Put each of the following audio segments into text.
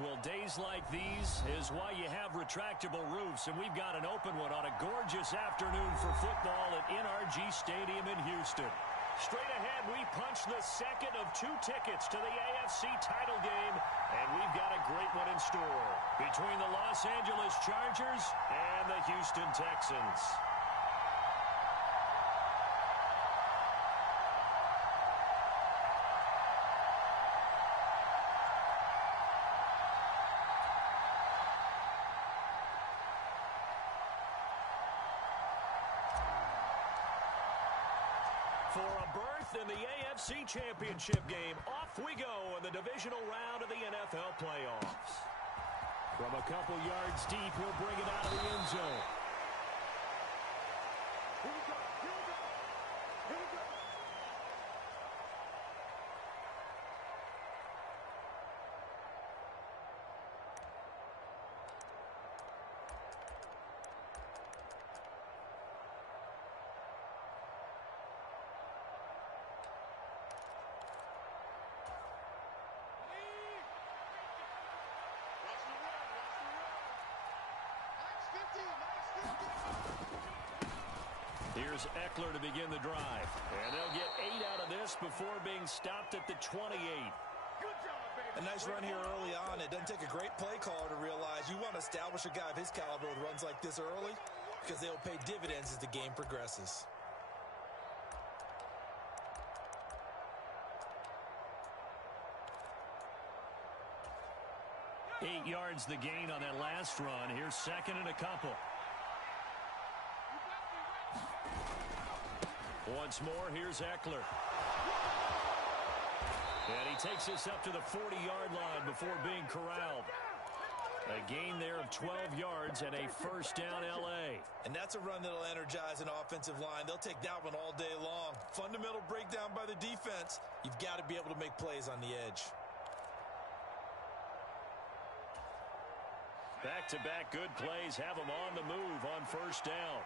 Well, days like these is why you have retractable roofs, and we've got an open one on a gorgeous afternoon for football at NRG Stadium in Houston. Straight ahead, we punch the second of 2 tickets to the AFC title game, and we've got a great one in store between the Los Angeles Chargers and the Houston Texans. For a berth in the AFC Championship game, off we go in the divisional round of the NFL playoffs. From a couple yards deep, he'll bring it out of the end zone. Here we go, here we go, here we go. Here's Eckler to begin the drive. And they'll get 8 out of this before being stopped at the 28. Good job, baby. A nice run here early on. It doesn't take a great play caller to realize you want to establish a guy of his caliber with runs like this early because they'll pay dividends as the game progresses. Eight yards the gain on that last run. Here's second and a couple. Once more, here's Eckler. And he takes this up to the 40-yard line before being corralled. A gain there of 12 yards and a first down L.A. And that's a run that'll energize an offensive line. They'll take that one all day long. Fundamental breakdown by the defense. You've got to be able to make plays on the edge. Back-to-back good plays have them on the move on first down.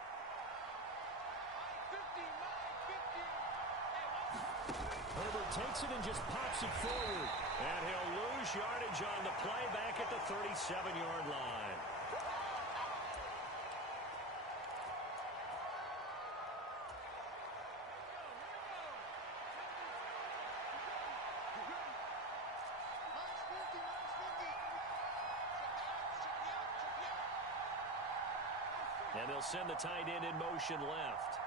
Herbert takes it and just pops it forward. And he'll lose yardage on the play back at the 37-yard line. And they'll send the tight end in motion left.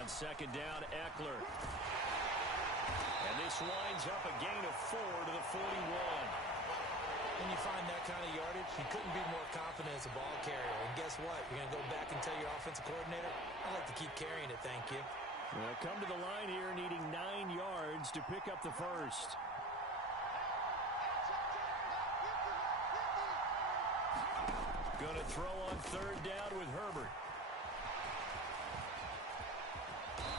On second down, Eckler. And this winds up a gain of 4 to the 41. When you find that kind of yardage, you couldn't be more confident as a ball carrier. And guess what? You're going to go back and tell your offensive coordinator, I'd like to keep carrying it, thank you. Well, come to the line here needing 9 yards to pick up the first. Going to throw on third down with Herbert.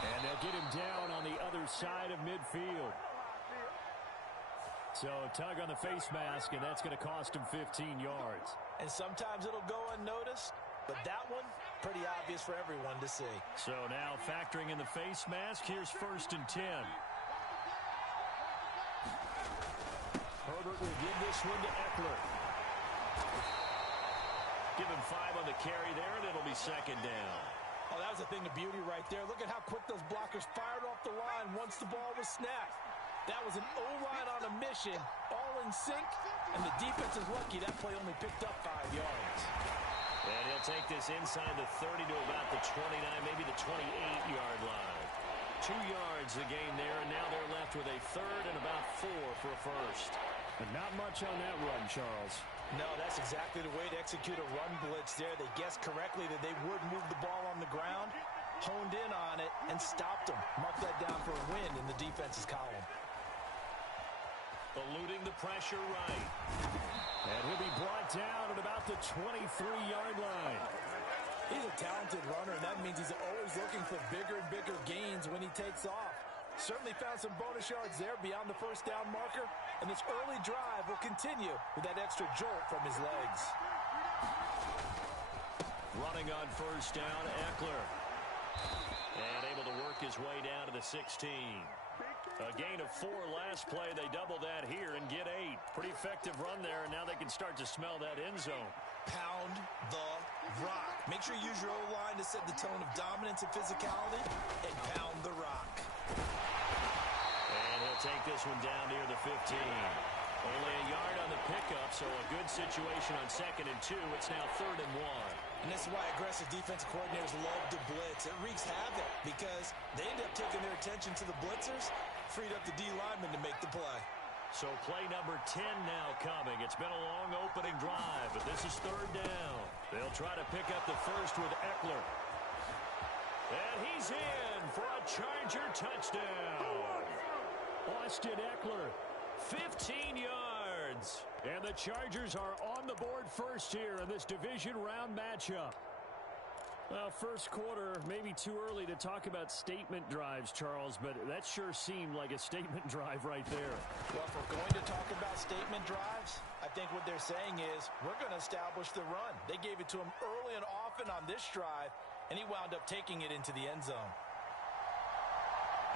And they'll get him down on the other side of midfield. So a tug on the face mask, and that's going to cost him 15 yards. And sometimes it'll go unnoticed, but that one, pretty obvious for everyone to see. So now factoring in the face mask, here's first and 10. Herbert will give this one to Eckler. Give him 5 on the carry there, and it'll be second down. Oh, that was a thing of beauty right there. Look at how quick those blockers fired off the line once the ball was snapped. That was an O-line on a mission, all in sync, and the defense is lucky that play only picked up 5 yards. And he'll take this inside the 30 to about the 29, maybe the 28-yard line. 2 yards the gain there, and now they're left with a third and about 4 for a first. But not much on that run, Charles. No, that's exactly the way to execute a run blitz there. They guessed correctly that they would move the ball on the ground, honed in on it, and stopped them. Mark that down for a win in the defense's column. Eluding the pressure right. And he'll be brought down at about the 23-yard line. He's a talented runner, and that means he's always looking for bigger and bigger gains when he takes off. Certainly found some bonus yards there beyond the first down marker, and this early drive will continue with that extra jolt from his legs. Running on first down, Eckler. And able to work his way down to the 16. A gain of 4 last play. They double that here and get 8. Pretty effective run there, and now they can start to smell that end zone. Pound the rock. Make sure you use your O-line to set the tone of dominance and physicality, and pound the rock. And he'll take this one down near the 15. Only a yard on the pickup, so a good situation on 2nd and 2. It's now 3rd and 1. And this is why aggressive defensive coordinators love to blitz. It wreaks havoc because they end up taking their attention to the blitzers, freed up the D lineman to make the play. So play number 10 now coming. It's been a long opening drive, but this is 3rd down. They'll try to pick up the first with Eckler. And he's in for a Charger touchdown. Austin Eckler, 15 yards. And the Chargers are on the board first here in this division round matchup. Well, first quarter, maybe too early to talk about statement drives, Charles, but that sure seemed like a statement drive right there. Well, if we're going to talk about statement drives, I think what they're saying is we're going to establish the run. They gave it to him early and often on this drive, and he wound up taking it into the end zone.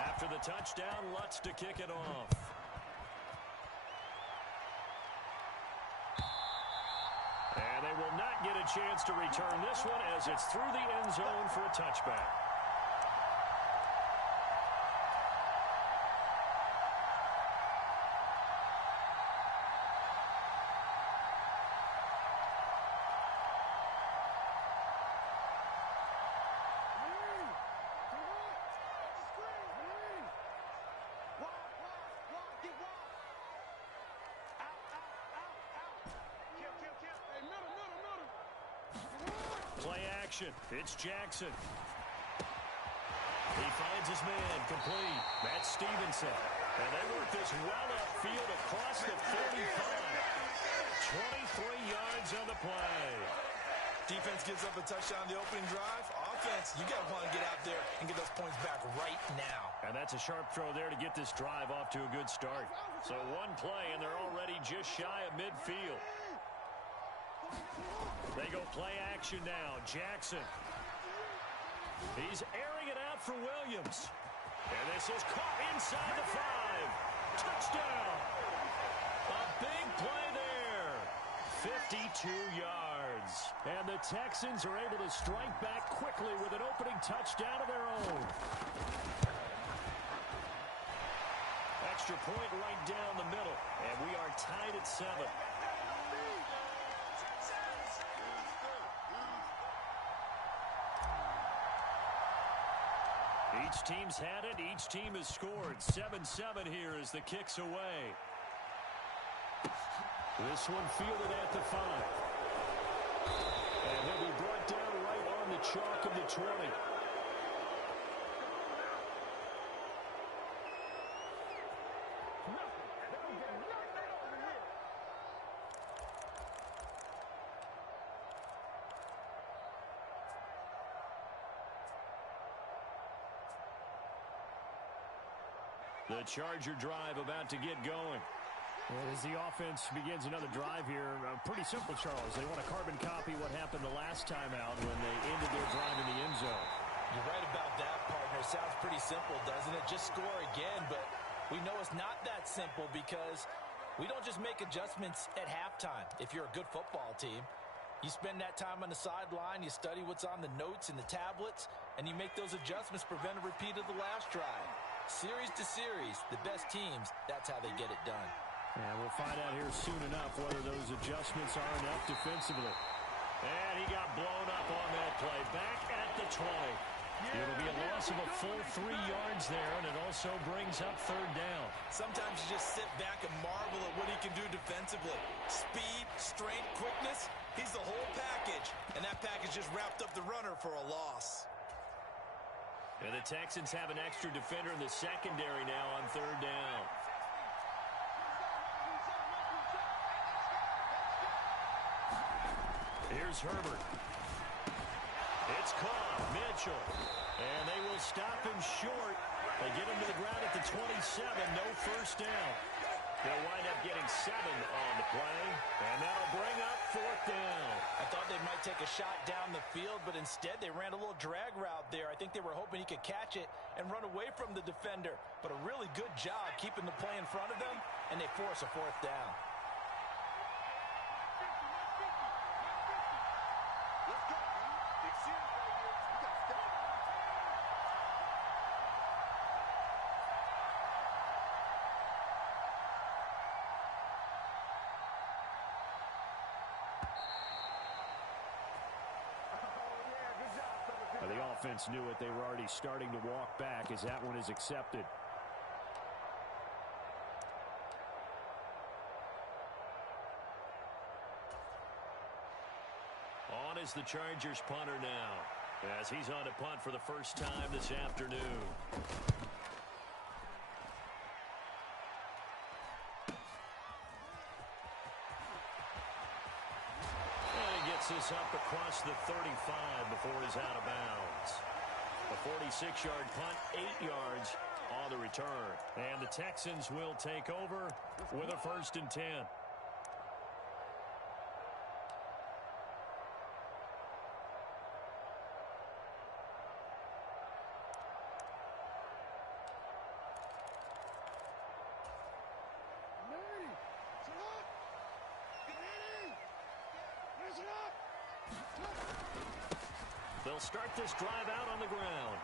After the touchdown, Lutz to kick it off. And they will not get a chance to return this one as it's through the end zone for a touchback. Play action. It's Jackson. He finds his man complete. That's Stevenson. And they work this well upfield across the 45. 23 yards on the play. Defense gives up a touchdown on the opening drive. Offense, you got to want to get out there and get those points back right now. And that's a sharp throw there to get this drive off to a good start. So one play, and they're already just shy of midfield. They go play action now. Jackson. He's airing it out for Williams. And this is caught inside the 5. Touchdown. A big play there. 52 yards. And the Texans are able to strike back quickly with an opening touchdown of their own. Extra point right down the middle. And we are tied at 7. Each team's had it. Each team has scored. 7-7 here as the kick's away. This one fielded at the 5. And he'll be brought down right on the chalk of the 20. The Charger drive about to get going. And as the offense begins another drive here, pretty simple, Charles. They want to carbon copy what happened the last time out when they ended their drive in the end zone. You're right about that, partner. Sounds pretty simple, doesn't it? Just score again, but we know it's not that simple because we don't just make adjustments at halftime. If you're a good football team, you spend that time on the sideline, you study what's on the notes and the tablets, and you make those adjustments to prevent a repeat of the last drive. Series to series, the best teams, that's how they get it done. And we'll find out here soon enough whether those adjustments are enough defensively. And he got blown up on that play. Back at the 20. It'll be a loss of a full 3 yards there, and it also brings up 3rd down. Sometimes you just sit back and marvel at what he can do defensively. Speed, strength, quickness, he's the whole package. And that package just wrapped up the runner for a loss. And the Texans have an extra defender in the secondary now on 3rd down. Here's Herbert. It's caught. Mitchell. And they will stop him short. They get him to the ground at the 27. No first down. They'll wind up getting 7 on the play, and that'll bring up 4th down. I thought they might take a shot down the field, but instead they ran a little drag route there. I think they were hoping he could catch it and run away from the defender. But a really good job keeping the play in front of them, and they force a 4th down. The offense knew it. They were already starting to walk back as that one is accepted. On is the Chargers punter now, as he's on to punt for the first time this afternoon. This up across the 35 before he's out of bounds. A 46-yard punt, 8 yards on the return. And the Texans will take over with a 1st and 10. They'll start this drive out on the ground.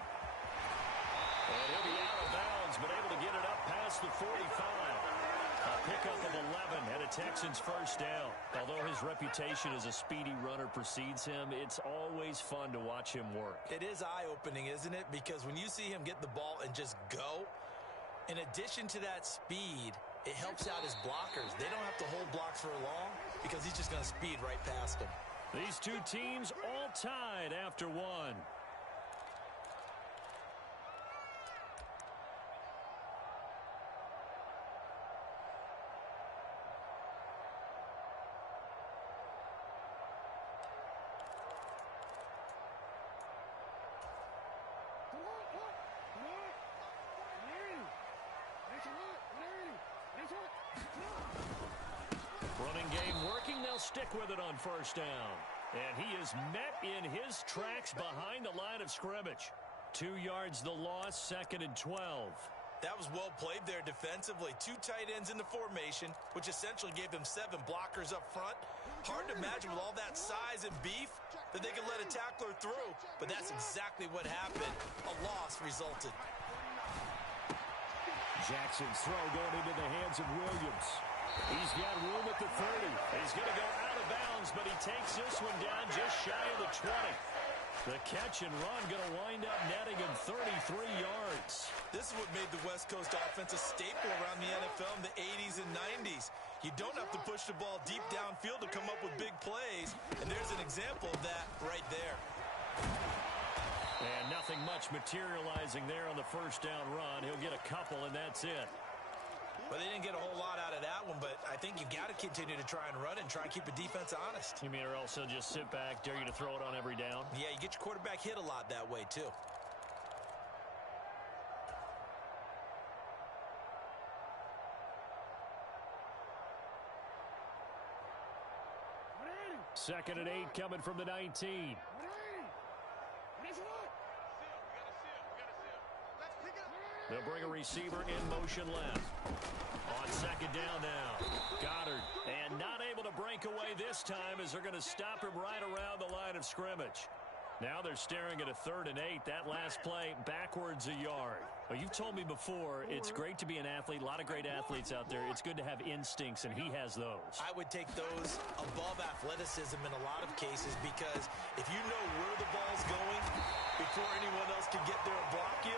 And he'll be out of bounds, but able to get it up past the 45. A pickup of 11 and a Texans 1st down. Although his reputation as a speedy runner precedes him, it's always fun to watch him work. It is eye-opening, isn't it? Because when you see him get the ball and just go, in addition to that speed, it helps out his blockers. They don't have to hold blocks for long because he's just going to speed right past them. These two teams all tied after one. Running game working. They'll stick with it on 1st down. And he is met in his tracks behind the line of scrimmage. 2 yards the loss, 2nd and 12. That was well played there defensively. 2 tight ends in the formation, which essentially gave them 7 blockers up front. Hard to imagine with all that size and beef that they could let a tackler through. But that's exactly what happened. A loss resulted. Jackson's throw going into the hands of Williams. He's got room at the 30. He's going to go out of bounds, but he takes this one down just shy of the 20. The catch and run going to wind up netting him 33 yards. This is what made the West Coast offense a staple around the NFL in the 80s and 90s. You don't have to push the ball deep downfield to come up with big plays, and there's an example of that right there. And nothing much materializing there on the 1st down run. He'll get a couple, and that's it. Well, they didn't get a whole lot out of that one, but I think you've got to continue to try and run and try and keep the defense honest. You mean or else he'll just sit back, dare you to throw it on every down? Yeah, you get your quarterback hit a lot that way, too. Second and 8 coming from the 19. They'll bring a receiver in motion left. On 2nd down now. Goddard. And not able to break away this time as they're going to stop him right around the line of scrimmage. Now they're staring at a 3rd and 8. That last play backwards a yard. Well, you've told me before, it's great to be an athlete. A lot of great athletes out there. It's good to have instincts, and he has those. I would take those above athleticism in a lot of cases because if you know where the ball's going before anyone else can get there and block you,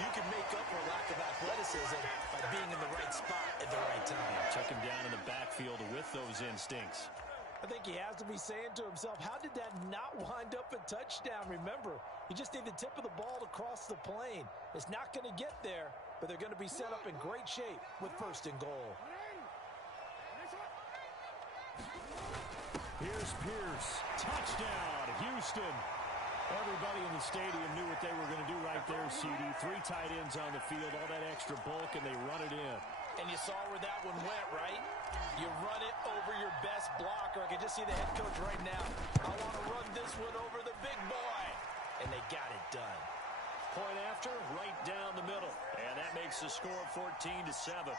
you can make up for lack of athleticism by being in the right spot at the right time. Took him down in the backfield with those instincts. I think he has to be saying to himself, how did that not wind up a touchdown? Remember, you just need the tip of the ball to cross the plane. It's not going to get there, but they're going to be set up in great shape with 1st and goal. Here's Pierce. Touchdown, Houston. Everybody in the stadium knew what they were going to do right there, CD. 3 tight ends on the field, all that extra bulk, and they run it in. And you saw where that one went, right? You run it over your best blocker. I can just see the head coach right now. I want to run this one over the big boy. And they got it done. Point after, right down the middle. And that makes the score 14-7.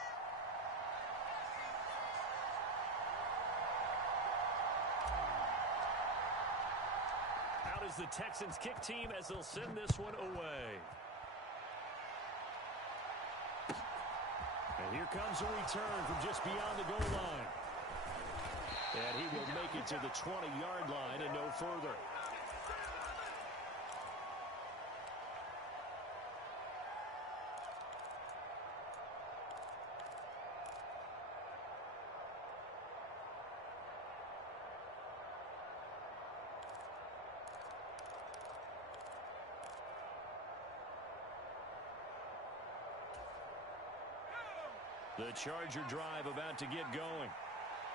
Out is the Texans kick team as they'll send this one away. And here comes a return from just beyond the goal line. And he will make it to the 20-yard line and no further. The Charger drive about to get going.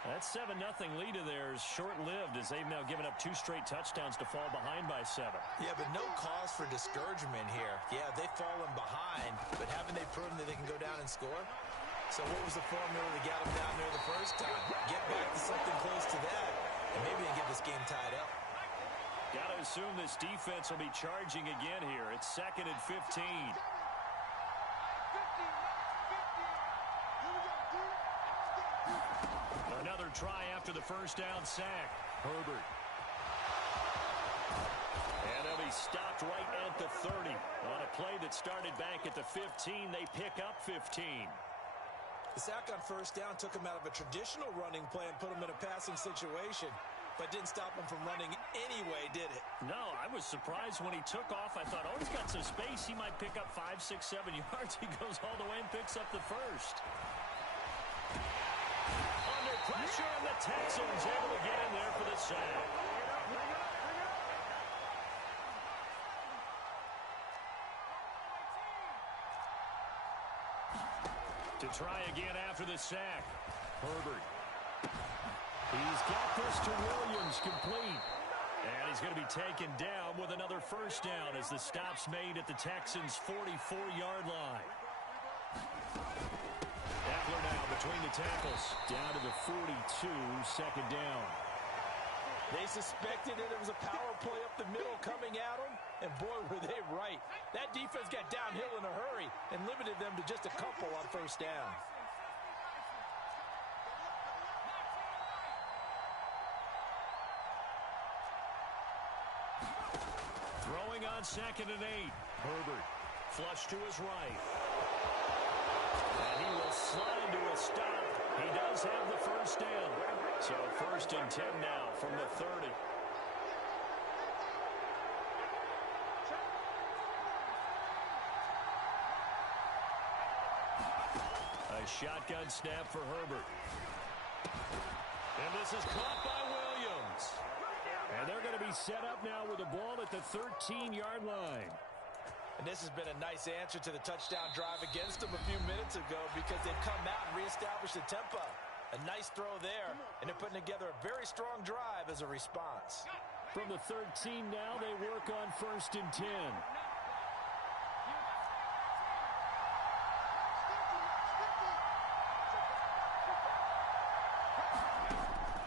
That 7-0 lead of theirs short-lived as they've now given up 2 straight touchdowns to fall behind by 7. Yeah, but no cause for discouragement here. Yeah, they've fallen behind, but haven't they proven that they can go down and score? So what was the formula that got them down there the first time? Get back to something close to that, and maybe they can get this game tied up. Got to assume this defense will be charging again here. It's 2nd and 15. Another try after the first down sack. Herbert. And they'll be stopped right at the 30. On a play that started back at the 15, they pick up 15. The sack on first down took him out of a traditional running play and put him in a passing situation, but didn't stop him from running anyway, did it? No, I was surprised when he took off. I thought, oh, he's got some space. He might pick up 5, 6, 7 yards. He goes all the way and picks up the first. Under pressure, and the Texans able to get in there for the sack. To try again after the sack. Herbert. He's got this to Williams, complete. And he's going to be taken down with another first down as the stop's made at the Texans' 44-yard line. Eckler now between the tackles. Down to the 42, second down. They suspected that it was a power play up the middle coming at them, and boy, were they right. That defense got downhill in a hurry and limited them to just a couple on first down. Throwing on 2nd and 8. Herbert. Flush to his right. And he will slide to a stop. He does have the first down. So 1st and 10 now from the 30. A shotgun snap for Herbert. And this is caught by Williams. And they're going to be set up now with the ball at the 13-yard line. And this has been a nice answer to the touchdown drive against them a few minutes ago because they've come out and reestablished the tempo. A nice throw there, and they're putting together a very strong drive as a response. From the 13 now, they work on 1st and 10.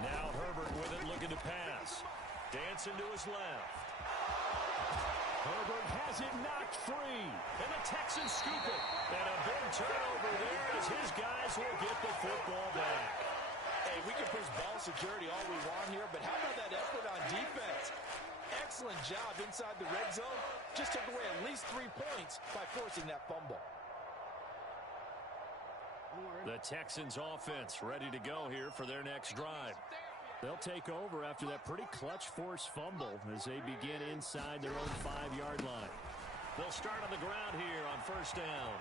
Now Herbert with it, looking to pass. Dancing to his left. Herbert has it knocked free. And the Texans scoop it. And a big turnover there as his guys will get the football back. Hey, we can push ball security all we want here, but how about that effort on defense? Excellent job inside the red zone. Just took away at least 3 points by forcing that fumble. The Texans offense ready to go here for their next drive. They'll take over after that pretty clutch force fumble as they begin inside their own 5-yard line. They'll start on the ground here on first down.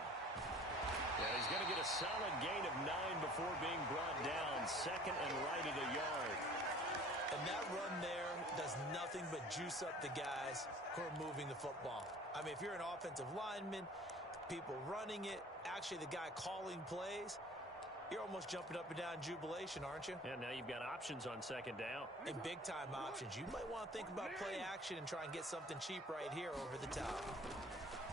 Yeah, he's going to get a solid gain of 9 before being brought down. 2nd and right at a yard. And that run there does nothing but juice up the guys who are moving the football. I mean, if you're an offensive lineman, people running it, actually the guy calling plays, you're almost jumping up and down in jubilation, aren't you? And now you've got options on 2nd down. And big-time options. You might want to think about play action and try and get something cheap right here over the top.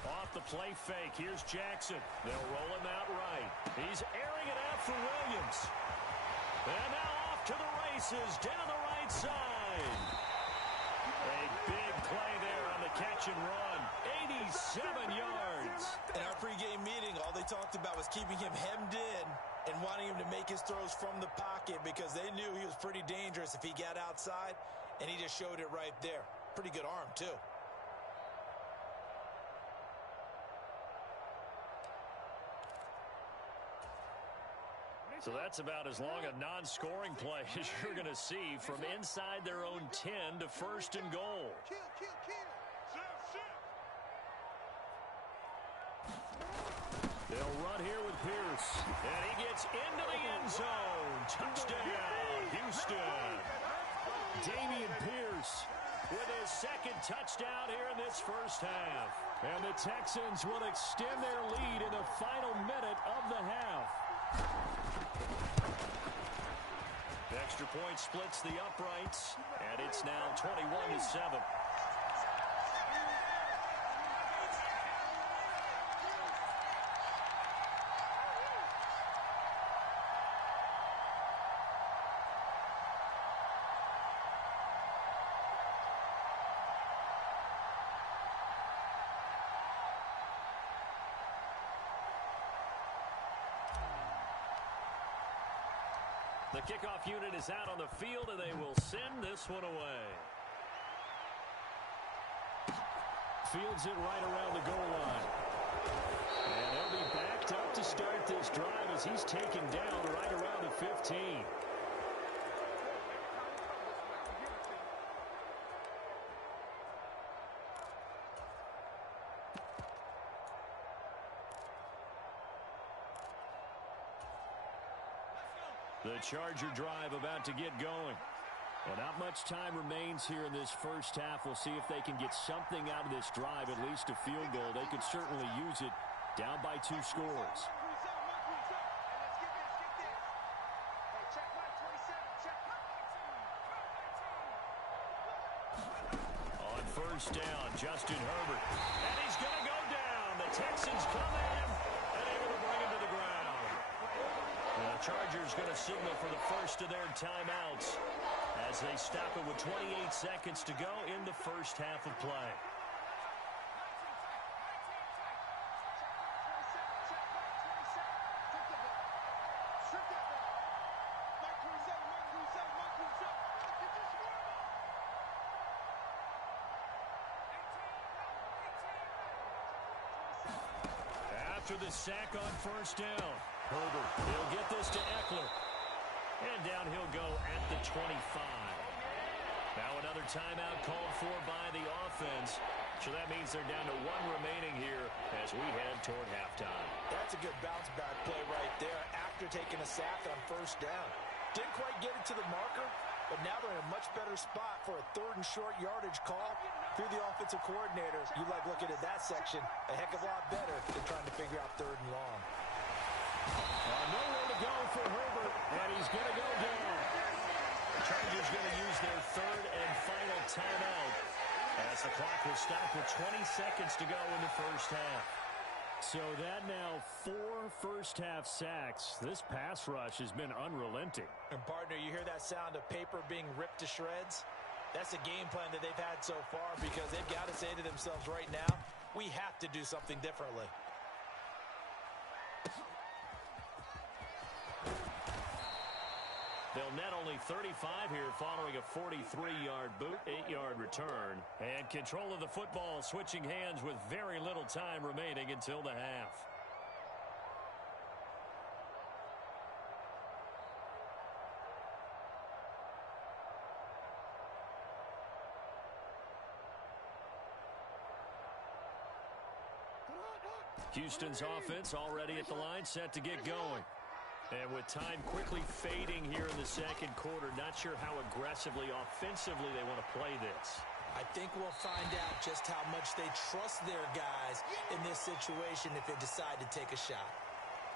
Off the play fake, here's Jackson. They'll roll him out right. He's airing it out for Williams. And now off to the races, down the right side. A big play there on the catch and run. 87 yards. In our pregame meeting, all they talked about was keeping him hemmed in and wanting him to make his throws from the pocket because they knew he was pretty dangerous if he got outside, and he just showed it right there. Pretty good arm, too. So that's about as long a non-scoring play as you're going to see from inside their own 10 to first and goal. They'll run here with Pierce. And he gets into the end zone. Touchdown, Houston. Damian Pierce with his second touchdown here in this first half. And the Texans will extend their lead in the final minute of the half. Extra point splits the uprights, and it's now 21-7. The kickoff unit is out on the field, and they will send this one away. Fields it right around the goal line. And they'll be backed up to start this drive as he's taken down right around the 15. The Charger drive about to get going. Well, not much time remains here in this first half. We'll see if they can get something out of this drive, at least a field goal. They could certainly use it down by 2 scores. On first down, Justin Herbert. And he's going to go down. The Texans come at him and able to bring him to the ground. The Chargers going to signal for the first of their timeouts as they stop it with 28 seconds to go in the first half of play. After the sack on first down, Herbert, he'll get this to Eckler. And down he'll go at the 25. Now another timeout called for by the offense. So that means they're down to 1 remaining here as we head toward halftime. That's a good bounce-back play right there after taking a sack on first down. Didn't quite get it to the marker, but now they're in a much better spot for a 3rd and short yardage call. If you're the offensive coordinator, you like looking at that section a heck of a lot better than trying to figure out 3rd and long. Nowhere to go for Herbert, and he's going to go down. The Chargers going to use their 3rd and final timeout as the clock will stop with 20 seconds to go in the first half. So that now 4 first-half sacks. This pass rush has been unrelenting. And, partner, you hear that sound of paper being ripped to shreds? That's the game plan that they've had so far because they've got to say to themselves right now, we have to do something differently. They'll net only 35 here following a 43-yard boot, 8-yard return. And control of the football switching hands with very little time remaining until the half. Houston's offense already at the line, set to get going. And with time quickly fading here in the second quarter, not sure how aggressively, offensively they want to play this. I think we'll find out just how much they trust their guys in this situation if they decide to take a shot.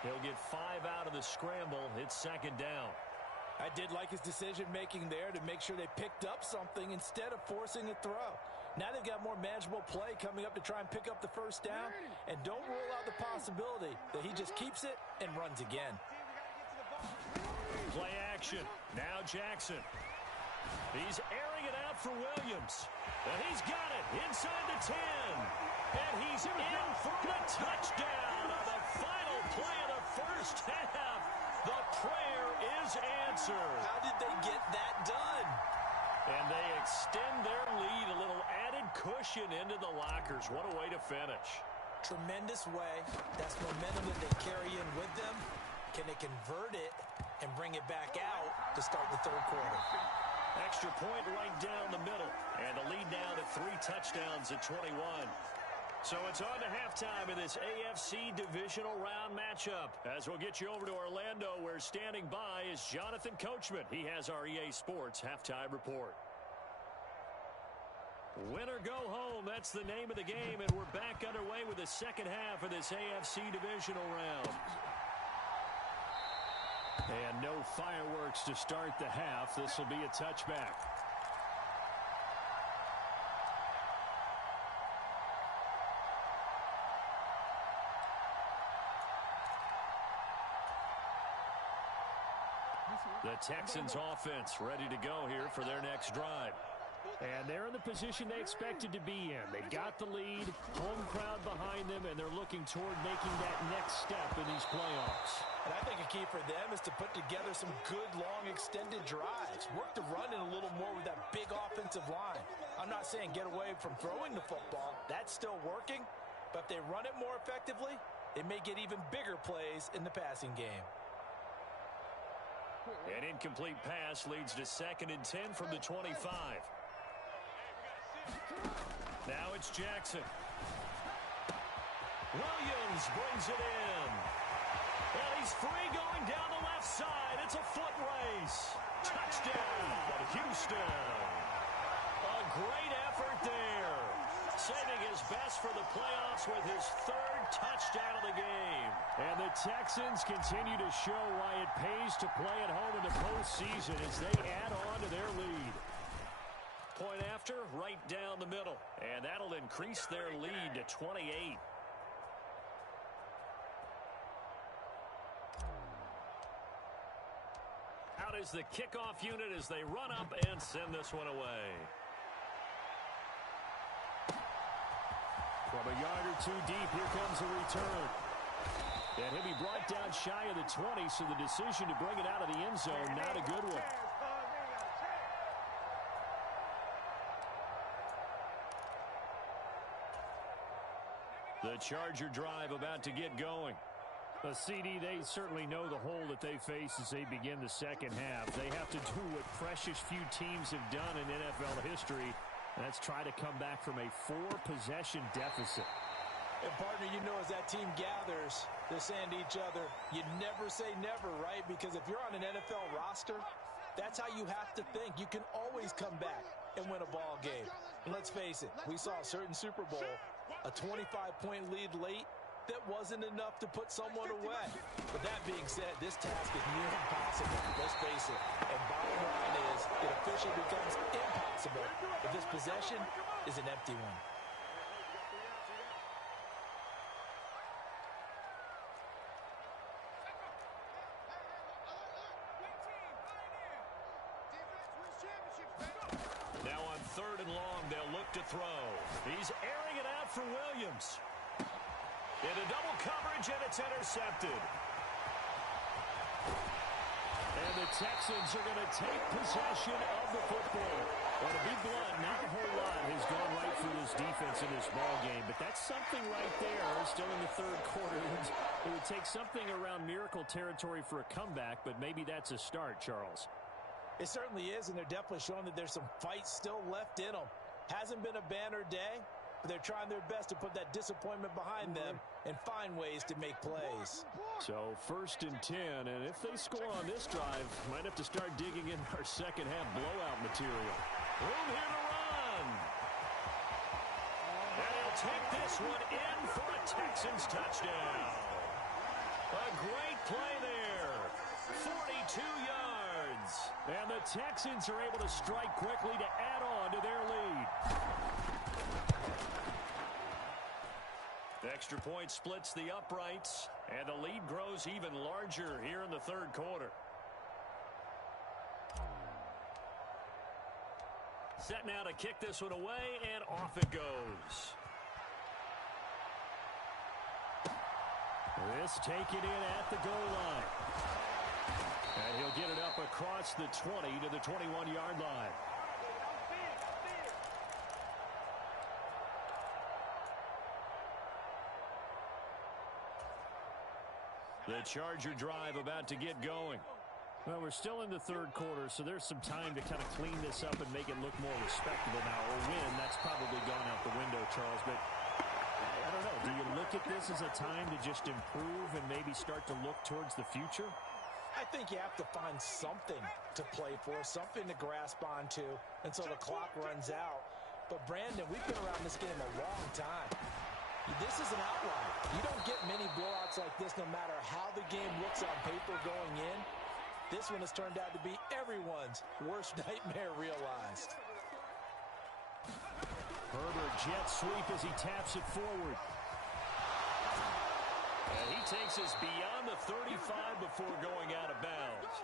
He'll get 5 out of the scramble. It's second down. I did like his decision-making there to make sure they picked up something instead of forcing a throw. Now they've got more manageable play coming up to try and pick up the first down. And don't rule out the possibility that he just keeps it and runs again. Play action. Now Jackson. He's airing it out for Williams. And he's got it inside the 10. And he's in for the touchdown on the final play of the first half. The prayer is answered. How did they get that done? And they extend their lead, a little added cushion into the lockers. What a way to finish. Tremendous way. That's momentum that they carry in with them. Can they convert it and bring it back out to start the third quarter? Extra point right down the middle. And the lead now to 3 touchdowns at 21. So it's on to halftime in this AFC divisional round matchup. As we'll get you over to Orlando, where standing by is Jonathan Coachman. He has our EA Sports halftime report. Win or go home, that's the name of the game, and we're back underway with the second half of this AFC divisional round. And no fireworks to start the half. This will be a touchback. The Texans offense ready to go here for their next drive. And they're in the position they expected to be in. They've got the lead, home crowd behind them, and they're looking toward making that next step in these playoffs. And I think a key for them is to put together some good, long, extended drives. Work the run in a little more with that big offensive line. I'm not saying get away from throwing the football. That's still working. But if they run it more effectively, they may get even bigger plays in the passing game. An incomplete pass leads to 2nd and 10 from the 25. Now it's Jackson. Williams brings it in. And he's free going down the left side. It's a foot race. Touchdown, Houston. A great effort there. Saving his best for the playoffs with his 3rd touchdown of the game. And the Texans continue to show why it pays to play at home in the postseason as they add on to their lead. Point after, right down the middle. And that'll increase their lead to 28. Out is the kickoff unit as they run up and send this one away. From a yard or 2 deep, here comes a return. And he'll be brought down shy of the 20, so the decision to bring it out of the end zone, not a good one. The Charger drive about to get going. The CD, they certainly know the hole that they face as they begin the second half. They have to do what precious few teams have done in NFL history. And that's try to come back from a 4-possession deficit. And, partner, you know, as that team gathers, they're saying to each other, you never say never, right? Because if you're on an NFL roster, that's how you have to think. You can always come back and win a ball game. And let's face it, we saw a certain Super Bowl, a 25-point lead late, that wasn't enough to put someone away. But that being said, this task is near impossible. Let's face it. And bottom line is, it officially becomes impossible if this possession is an empty one. Now on 3rd and long, they'll look to throw. He's airing it out for Williams. Into double coverage, and it's intercepted. And the Texans are going to take possession of the football. Well, to be blunt, not a whole lot has gone right for this defense in this ball game, but that's something right there. Still in the 3rd quarter. It would take something around miracle territory for a comeback, but maybe that's a start, Charles. It certainly is, and they're definitely showing that there's some fight still left in them. Hasn't been a banner day, but they're trying their best to put that disappointment behind them and find ways to make plays. So 1st and 10, and if they score on this drive, might have to start digging in our second half blowout material. Room here to run. And he'll take this one in for a Texans touchdown. A great play there. 42 yards. And the Texans are able to strike quickly to add on to their lead. Extra point splits the uprights, and the lead grows even larger here in the third quarter. Set now to kick this one away, and off it goes. This taken in at the goal line. And he'll get it up across the 20 to the 21-yard line. The Charger drive about to get going. Well, we're still in the third quarter, so there's some time to kind of clean this up and make it look more respectable now. Or win, that's probably gone out the window, Charles. But I don't know. Do you look at this as a time to just improve and maybe start to look towards the future? I think you have to find something to play for, something to grasp onto until the clock runs out. But, Brandon, we've been around this game a long time. This is an outlier. You don't get many blowouts like this no matter how the game looks on paper going in. This one has turned out to be everyone's worst nightmare realized. Herbert jet sweep as he taps it forward. And he takes us beyond the 35 before going out of bounds.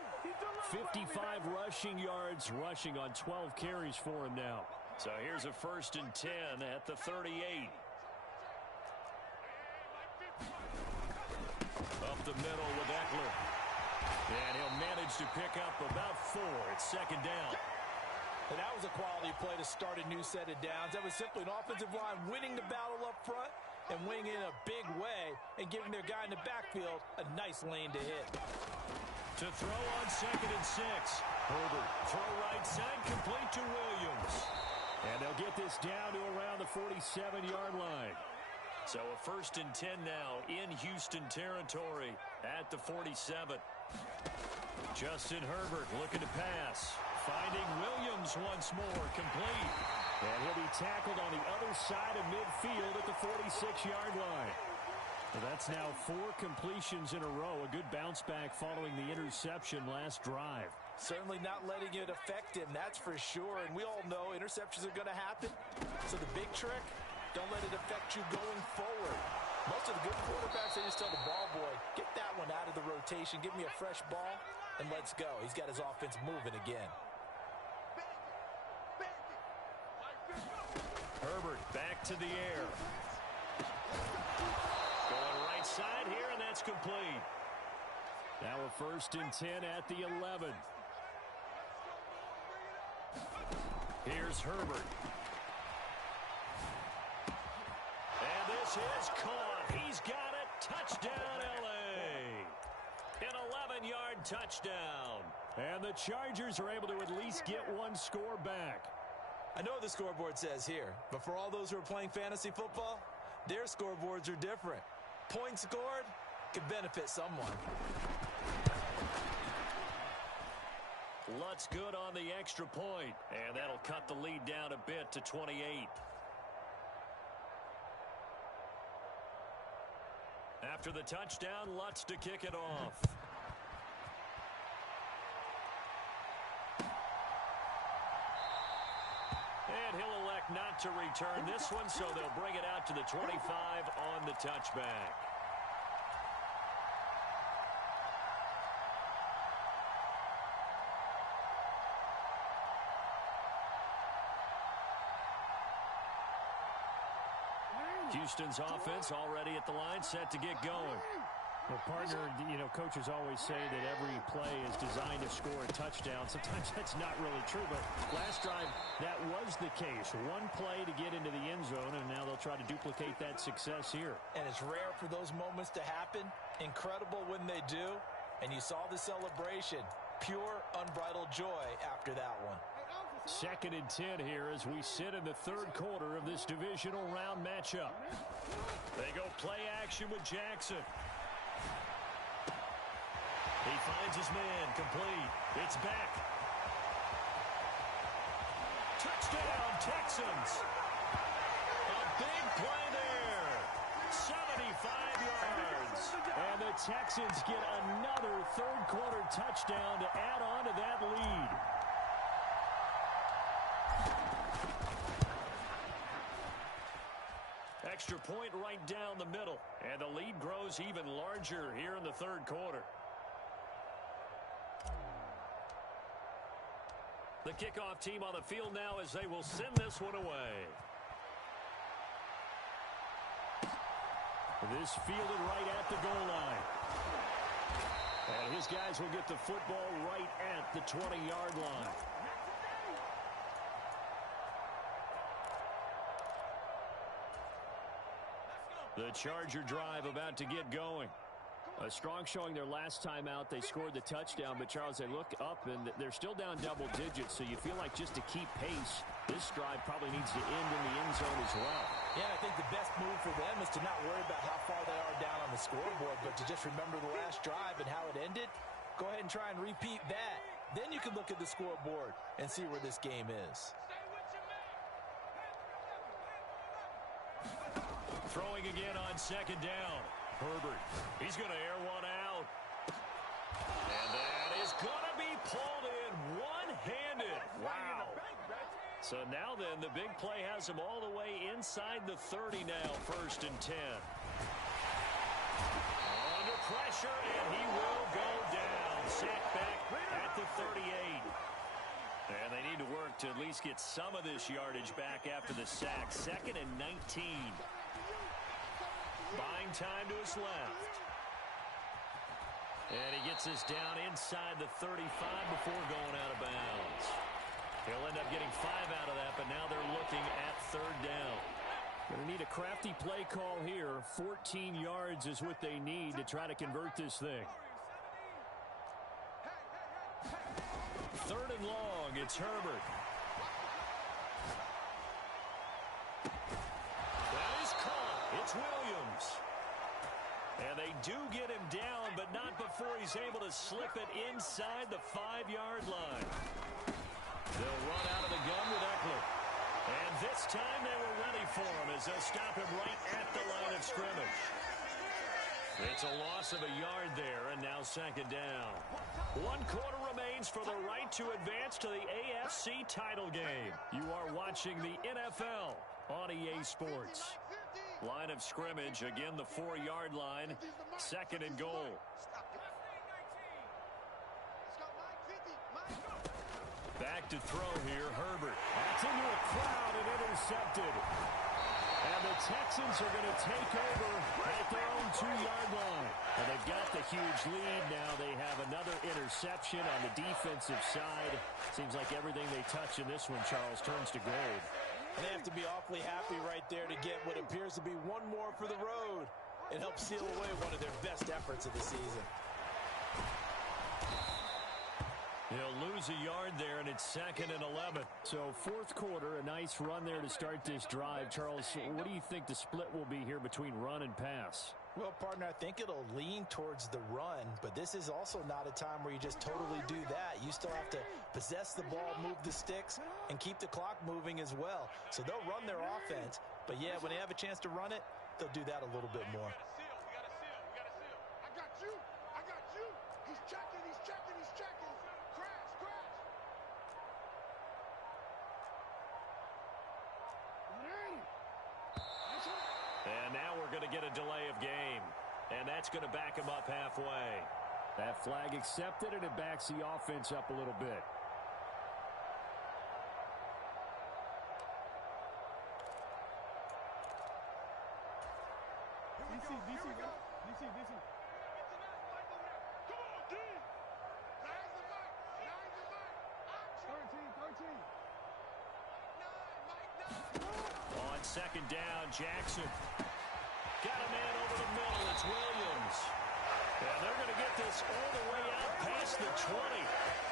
55 rushing yards, rushing on 12 carries for him now. So here's a 1st and 10 at the 38. Up the middle with Eckler. And he'll manage to pick up about 4. It's 2nd down. And that was a quality play to start a new set of downs. That was simply an offensive line winning the battle up front and winning in a big way and giving their guy in the backfield a nice lane to hit. To throw on 2nd and 6. Herbert, throw right side, complete to Williams. And they'll get this down to around the 47-yard line. So a 1st and 10 now in Houston territory at the 47. Justin Herbert looking to pass. Finding Williams once more, complete. And he'll be tackled on the other side of midfield at the 46-yard line. Well, that's now 4 completions in a row. A good bounce back following the interception last drive. Certainly not letting it affect him, that's for sure. And we all know interceptions are going to happen. So the big trick, don't let it affect you going forward. Most of the good quarterbacks, they just tell the ball boy, get that one out of the rotation, give me a fresh ball, and let's go. He's got his offense moving again. Herbert back to the air. Going right side here, and that's complete. Now a 1st and 10 at the 11. Here's Herbert. And this is caught. He's got it. Touchdown, L.A. An 11-yard touchdown. And the Chargers are able to at least get one score back. I know what the scoreboard says here, but for all those who are playing fantasy football, their scoreboards are different. Points scored could benefit someone. Lutz good on the extra point, and that'll cut the lead down a bit to 28. After the touchdown, Lutz to kick it off. And he'll elect not to return this one, so they'll bring it out to the 25 on the touchback. Houston's offense already at the line, set to get going. Well, partner, coaches always say that every play is designed to score a touchdown. Sometimes that's not really true, but last drive, that was the case. One play to get into the end zone, and now they'll try to duplicate that success here. And it's rare for those moments to happen. Incredible when they do. And you saw the celebration. Pure, unbridled joy after that one. 2nd and 10 here as we sit in the third quarter of this divisional round matchup. They go play action with Jackson. He finds his man, complete. It's back. Touchdown, Texans. A big play there. 75 yards. And the Texans get another third quarter touchdown to add on to that lead. extra point right down the middle. And the lead grows even larger here in the third quarter. The kickoff team on the field now as they will send this one away. This fielded right at the goal line. And his guys will get the football right at the 20-yard line. The Charger drive about to get going. A strong showing their last time out. They scored the touchdown, but Charles, they look up and they're still down double digits, so you feel like just to keep pace, this drive probably needs to end in the end zone as well. Yeah, I think the best move for them is to not worry about how far they are down on the scoreboard, but to just remember the last drive and how it ended. Go ahead and try and repeat that. Then you can look at the scoreboard and see where this game is. Throwing again on second down. Herbert, he's going to air one out. And that is going to be pulled in one-handed. Wow. So now then, the big play has him all the way inside the 30 now, 1st and 10. Under pressure, and he will go down. Sacked back at the 38. And they need to work to at least get some of this yardage back after the sack. 2nd and 19. Buying time to his left. And he gets this down inside the 35 before going out of bounds. He'll end up getting 5 out of that, but now they're looking at 3rd down. Going to need a crafty play call here. 14 yards is what they need to try to convert this thing. 3rd and long. It's Herbert. That is caught. It's Williams. And they do get him down, but not before he's able to slip it inside the 5-yard line. They'll run out of the gun with Eckler. And this time they were ready for him as they'll stop him right at the line of scrimmage. It's a loss of a yard there, and now 2nd down. 1 quarter remains for the right to advance to the AFC title game. You are watching the NFL on EA Sports. Line of scrimmage, again the 4-yard line, 2nd and goal. Back to throw here, Herbert. That's into a crowd and intercepted. And the Texans are going to take over at their own 2-yard line. And they've got the huge lead now. They have another interception on the defensive side. Seems like everything they touch in this one, Charles, turns to gold. And they have to be awfully happy right there to get what appears to be one more for the road. It helps seal away one of their best efforts of the season. He'll lose a yard there, and it's 2nd and 11. So 4th quarter, a nice run there to start this drive. Charles, what do you think the split will be here between run and pass? Well, partner, I think it'll lean towards the run, but this is also not a time where you just totally do that. You still have to possess the ball, move the sticks, and keep the clock moving as well. So they'll run their offense, but yeah, when they have a chance to run it, they'll do that a little bit more. I got you. I got you. He's checking. He's checking. He's checking. Crash, crash. And now we're going to get a delay of game. And that's going to back him up halfway. That flag accepted, and it backs the offense up a little bit. DC. Come on, D. Nines the mic. 13. On 2nd down, Jackson. Got a man over the middle. It's Williams. And they're going to get this all the way out past the 20.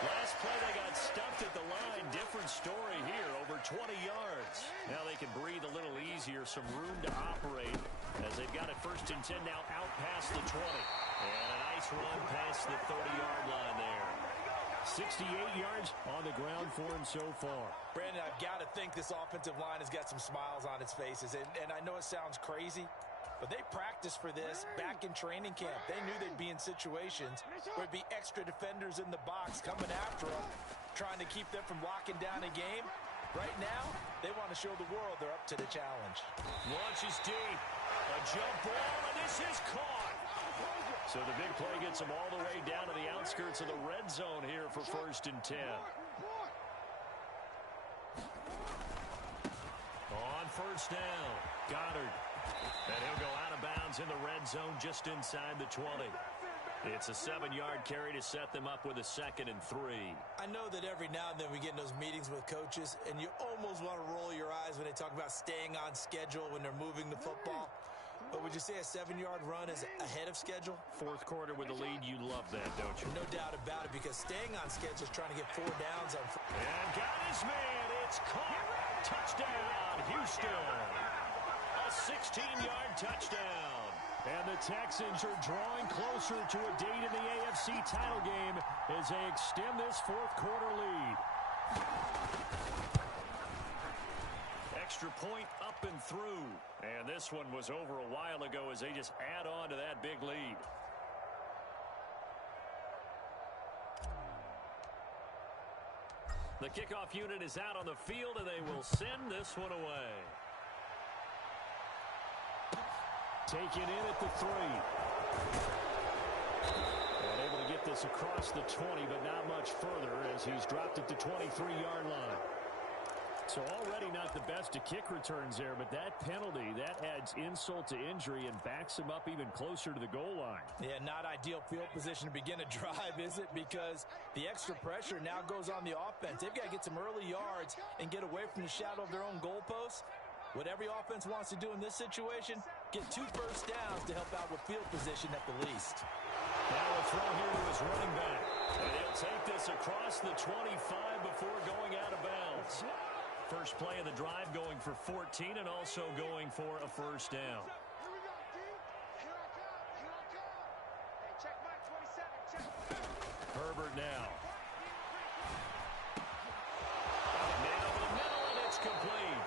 Last play, they got stumped at the line. Different story here, over 20 yards. Now they can breathe a little easier, some room to operate as they've got it 1st and 10 now out past the 20. And a nice run past the 30-yard line there. 68 yards on the ground for him so far. Brandon, I've got to think this offensive line has got some smiles on its faces. And I know it sounds crazy, but they practiced for this back in training camp. They knew they'd be in situations where there'd be extra defenders in the box coming after them, trying to keep them from locking down a game. Right now, they want to show the world they're up to the challenge. Launches deep. A jump ball, and this is caught. So the big play gets them all the way down to the outskirts of the red zone here for 1st and 10. On 1st down, Goddard. And he'll go out of bounds in the red zone just inside the 20. It's a 7-yard carry to set them up with a 2nd and 3. I know that every now and then we get in those meetings with coaches, and you almost want to roll your eyes when they talk about staying on schedule when they're moving the football. But would you say a 7-yard run is ahead of schedule? 4th quarter with the lead, you love that, don't you? No doubt about it, because staying on schedule is trying to get 4 downs on. And got his man. It's caught. Touchdown, Houston. A 16-yard touchdown. And the Texans are drawing closer to a date in the AFC title game as they extend this 4th quarter lead. Extra point up and through. And this one was over a while ago as they just add on to that big lead. The kickoff unit is out on the field, and they will send this one away. Taken in at the 3. And able to get this across the 20, but not much further as he's dropped at the 23-yard line. So already not the best of kick returns there, but that penalty, that adds insult to injury and backs him up even closer to the goal line. Yeah, not ideal field position to begin a drive, is it? Because the extra pressure now goes on the offense. They've got to get some early yards and get away from the shadow of their own goalposts. What every offense wants to do in this situation, get 2 first downs to help out with field position at the least. Now a throw here to his running back. And he'll take this across the 25 before going out of bounds. First play of the drive going for 14 and also going for a 1st down. Here we go, D. Here I come. Here I come. Hey, check my 27. Check. Herbert now. Man over the middle, and it's complete.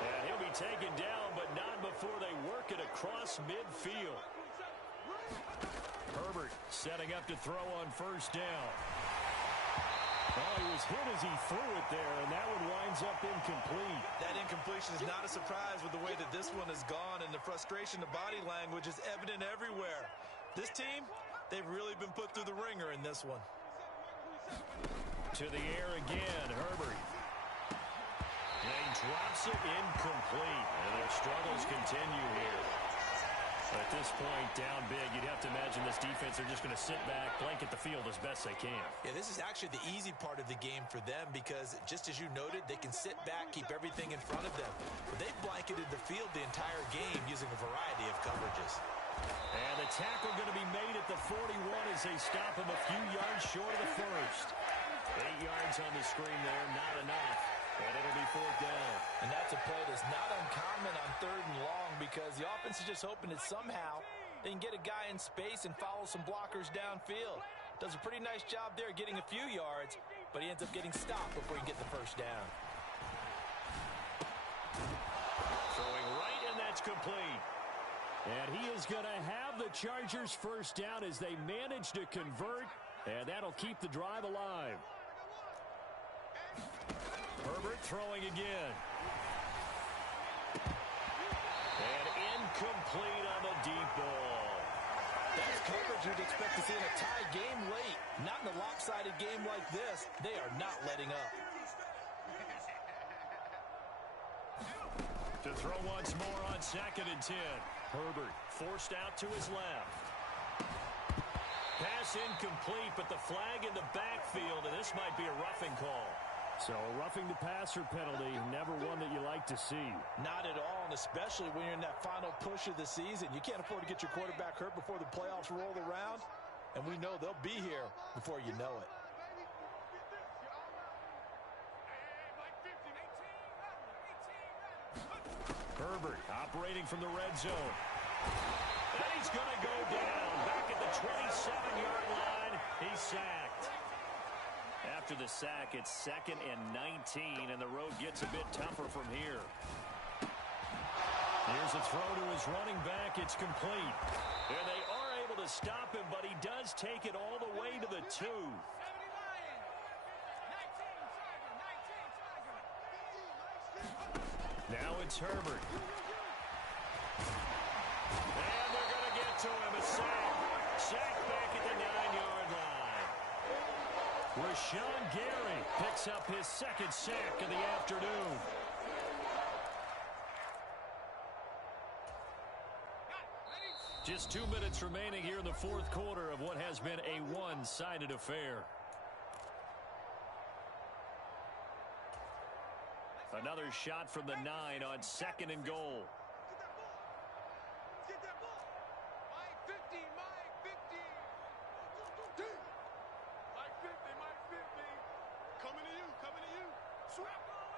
And he'll be taken down, but not before they work it across midfield. Herbert setting up to throw on 1st down. Oh, he was hit as he threw it there, and that one winds up incomplete. That incompletion is not a surprise with the way that this one has gone, and the frustration, the body language is evident everywhere. This team, they've really been put through the ringer in this one. To the air again, Herbert. And he drops it incomplete, and their struggles continue here. At this point, down big, you'd have to imagine this defense are just going to sit back, blanket the field as best they can. Yeah, this is actually the easy part of the game for them because, just as you noted, they can sit back, keep everything in front of them. But they've blanketed the field the entire game using a variety of coverages. And the tackle going to be made at the 41 as they stop him a few yards short of the 1st. 8 yards on the screen there, not enough. And it'll be 4th down. And that's a play that's not uncommon on 3rd and long because the offense is just hoping that somehow they can get a guy in space and follow some blockers downfield. Does a pretty nice job there getting a few yards, but he ends up getting stopped before he can get the 1st down. Throwing right, and that's complete. And he is going to have the Chargers' 1st down as they manage to convert, and that'll keep the drive alive. Herbert throwing again. And incomplete on the deep ball. That's coverage you'd expect to see in a tie game late. Not in a lopsided game like this. They are not letting up. To throw once more on 2nd and 10. Herbert forced out to his left. Pass incomplete, but the flag in the backfield, and this might be a roughing call. So a roughing the passer penalty, never one that you like to see. Not at all, and especially when you're in that final push of the season. You can't afford to get your quarterback hurt before the playoffs roll around, and we know they'll be here before you know it. Herbert operating from the red zone. And he's going to go down. Back at the 27-yard line, he's sacked. After the sack, it's 2nd and 19, and the road gets a bit tougher from here. Here's a throw to his running back. It's complete. And they are able to stop him, but he does take it all the way to the 2. Now it's Herbert. And they're going to get to him. A sack. Sack back at the 9-yard line. Rashawn Gary picks up his second sack of the afternoon. Just 2 minutes remaining here in the fourth quarter of what has been a one-sided affair. Another shot from the 9 on 2nd and goal. Get that ball. Mike 50, Mike 50. Mike 50, Mike 50. Coming to you, coming to you. Swap ball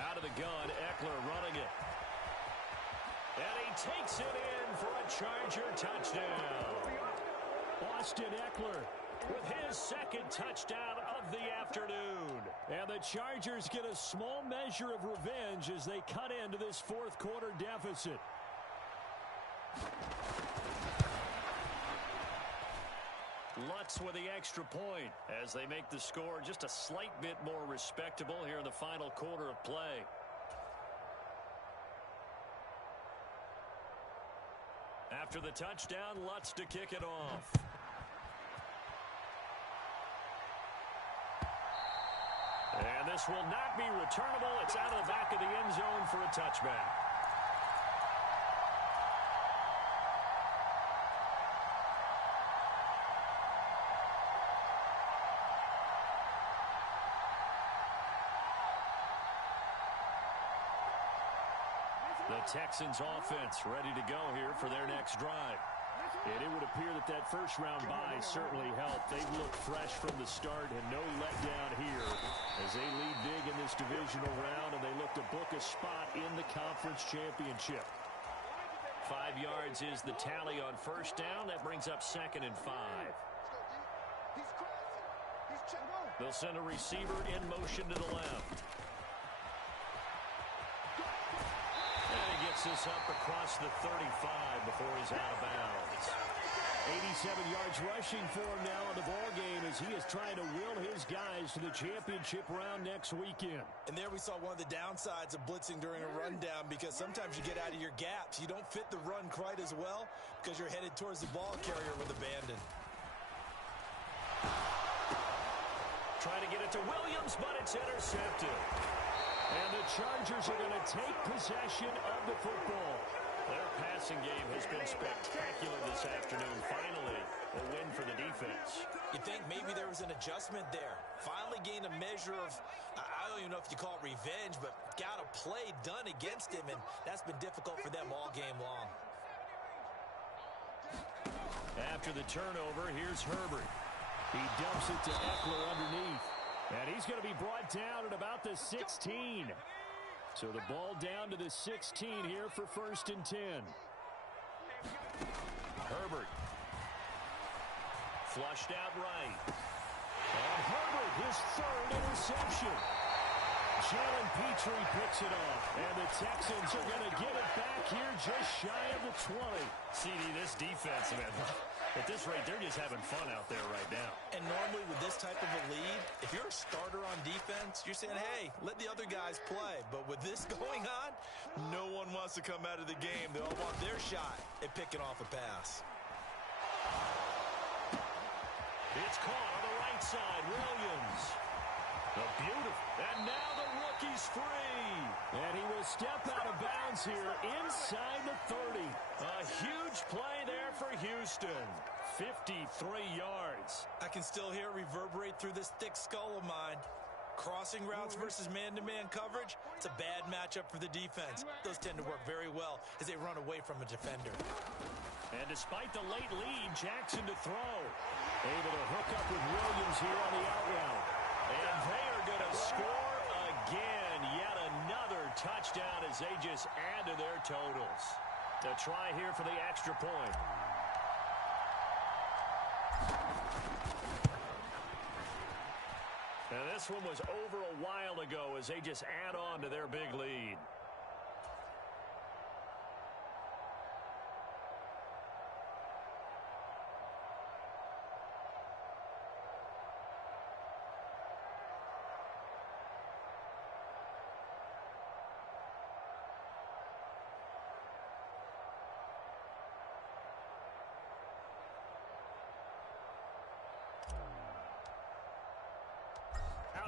80. Out of the gun, Eckler running it. And he takes it in for a Charger touchdown. Austin Eckler with his second touchdown of the afternoon. And the Chargers get a small measure of revenge as they cut into this fourth quarter deficit. Lutz with the extra point as they make the score just a slight bit more respectable here in the final quarter of play. After the touchdown, Lutz to kick it off. And this will not be returnable. It's out of the back of the end zone for a touchback. The Texans offense ready to go here for their next drive. And it would appear that that first-round bye certainly helped. They've looked fresh from the start and no letdown here as they lead big in this divisional round, and they look to book a spot in the conference championship. 5 yards is the tally on first down. That brings up 2nd and 5. He's crossing. He's checking. They'll send a receiver in motion to the left. And he gets this up across the 35 before he's out of bounds. 87 yards rushing for him now in the ballgame as he is trying to will his guys to the championship round next weekend. And there we saw one of the downsides of blitzing during a rundown, because sometimes you get out of your gaps. You don't fit the run quite as well because you're headed towards the ball carrier with abandon. Trying to get it to Williams, but it's intercepted. And the Chargers are going to take possession of the football. Their passing game has been spectacular this afternoon. Finally, a win for the defense. You think maybe there was an adjustment there. Finally gained a measure of, I don't even know if you call it revenge, but got a play done against him, and that's been difficult for them all game long. After the turnover, here's Herbert. He dumps it to Eckler underneath. And he's going to be brought down at about the 16. So the ball down to the 16 here for 1st and 10. Herbert. Flushed out right. And Herbert, his 3rd interception. Jalen Petrie picks it off. And the Texans are going to get it back here just shy of the 20. CD, this defense, man, at this rate, they're just having fun out there right now. And normally with this type of a lead, if you're a starter on defense, you're saying, hey, let the other guys play. But with this going on, no one wants to come out of the game. They all want their shot at picking off a pass. It's caught on the right side. Williams. The beautiful. And now the rookie's free. And he will step out of bounds here inside the 30. A huge play there for Houston. 53 yards. I can still hear it reverberate through this thick skull of mine. Crossing routes versus man-to-man coverage, it's a bad matchup for the defense. Those tend to work very well as they run away from a defender. And despite the late lead, Jackson to throw. Able to hook up with Williams here on the out route. And they are going to score again. Yet another touchdown as they just add to their totals. A try here for the extra point. And this one was over a while ago as they just add on to their big lead.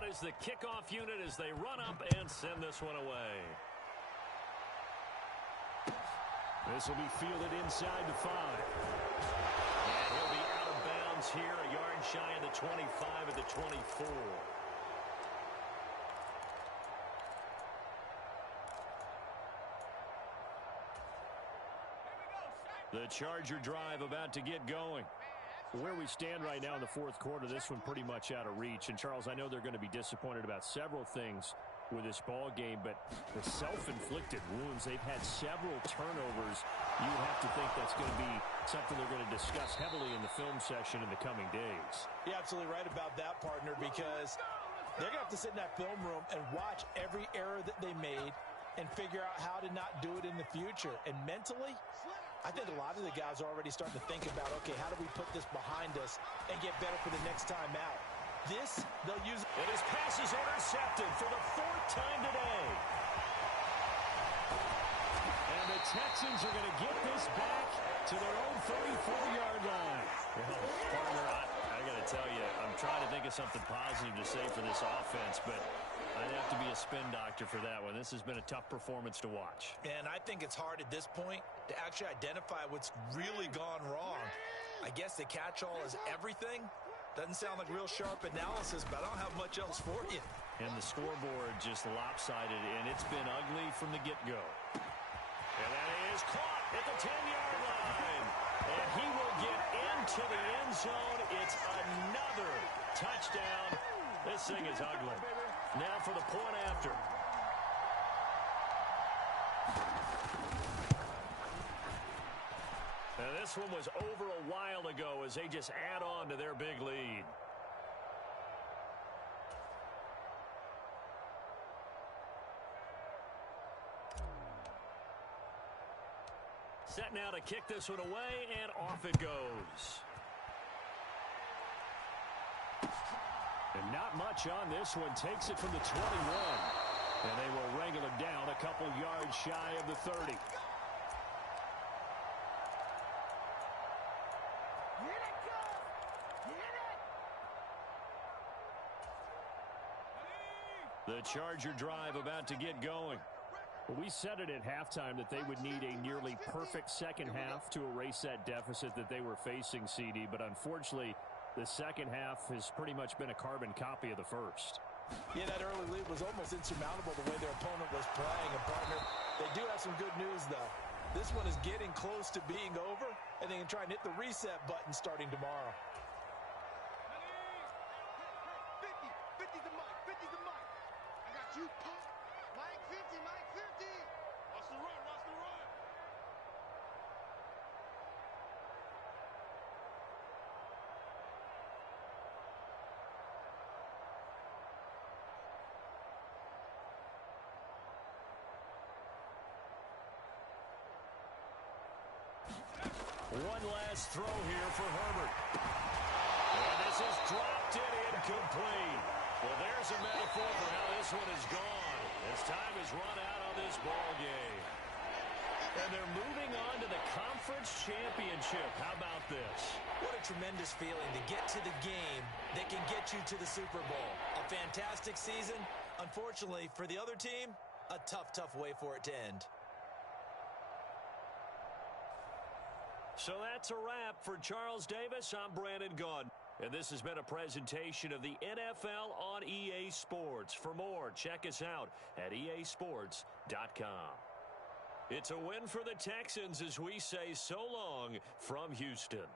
is the kickoff unit as they run up and send this one away. This will be fielded inside the 5. And he'll be out of bounds here, a yard shy of the 25 at the 24. The Charger drive about to get going. Where we stand right now in the fourth quarter, this one pretty much out of reach. And, Charles, I know they're going to be disappointed about several things with this ball game, but the self-inflicted wounds, they've had several turnovers. You would have to think that's going to be something they're going to discuss heavily in the film session in the coming days. You're absolutely right about that, partner, because they're going to have to sit in that film room and watch every error that they made and figure out how to not do it in the future. And mentally, I think a lot of the guys are already starting to think about, okay, how do we put this behind us and get better for the next time out? This, they'll use. And his pass is intercepted for the 4th time today. And the Texans are going to get this back to their own 34-yard line. Well, partner, I got to tell you, I'm trying to think of something positive to say for this offense, but I'd have to be a spin doctor for that one. This has been a tough performance to watch. And I think it's hard at this point to actually identify what's really gone wrong. I guess the catch-all is everything. Doesn't sound like real sharp analysis, but I don't have much else for you. And the scoreboard just lopsided, and it's been ugly from the get-go. And that is caught at the 10-yard line. And he will get into the end zone. It's another touchdown. This thing is ugly. Now for the point after. And this one was over a while ago as they just add on to their big lead. Set now to kick this one away, and off it goes. And not much on this one. Takes it from the 21. And they will wrangle it down a couple yards shy of the 30. The Charger drive about to get going. Well, we said it at halftime that they would need a nearly perfect second half to erase that deficit that they were facing, CD. But unfortunately, the second half has pretty much been a carbon copy of the first. Yeah, that early lead was almost insurmountable the way their opponent was playing. And, partner, they do have some good news, though. This one is getting close to being over, and they can try and hit the reset button starting tomorrow. 50 to Mike, 50 to Mike. I got you, punk. Mike 50, Mike 50. Watch the run, watch the run. One last throw here for Herbert. And this is dropped in incomplete. Well, there's a metaphor for how this one is gone. As time has run out on this ball game. And they're moving on to the conference championship. How about this? What a tremendous feeling to get to the game that can get you to the Super Bowl. A fantastic season. Unfortunately, for the other team, a tough, tough way for it to end. So that's a wrap for Charles Davis. I'm Brandon Gaudin. And this has been a presentation of the NFL on EA Sports. For more, check us out at easports.com. It's a win for the Texans as we say so long from Houston.